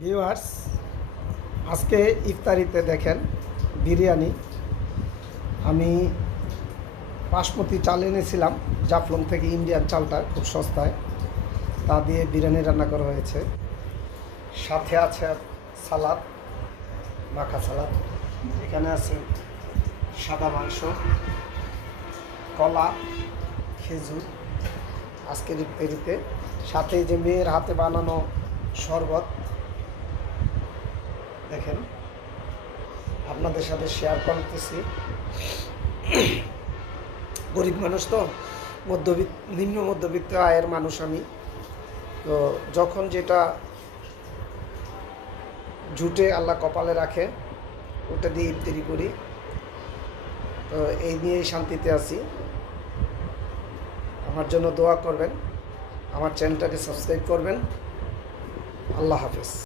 Viewers, আজকে ইফতারিতে দেখেন বিরিয়ানি। আমি বাসমতি চাল এনেছিলাম জাফলং থেকে, ইন্ডিয়ান চালটা খুব সস্তায়, তা দিয়ে বিরিয়ানি রান্না করা হয়েছে। সাথে আছে সালাদ, মাখা সালাদ। এখানে আছে সাদা মাংস, কলা, খেজুর আজকের ইফতারিতে। সাথে যে মেয়ের হাতে বানানো শরবত দেখেন, আপনাদের সাথে শেয়ার করতেছি। গরিব মানুষ তো, নিম্ন মধ্যবিত্ত আয়ের মানুষ আমি। তো যখন যেটা জুটে আল্লাহ কপালে রাখে ওটা দিয়ে ইফতারি করি। তো এই নিয়েই শান্তিতে আছি। আমার জন্য দোয়া করবেন, আমার চ্যানেলটাকে সাবস্ক্রাইব করবেন। আল্লাহ হাফেজ।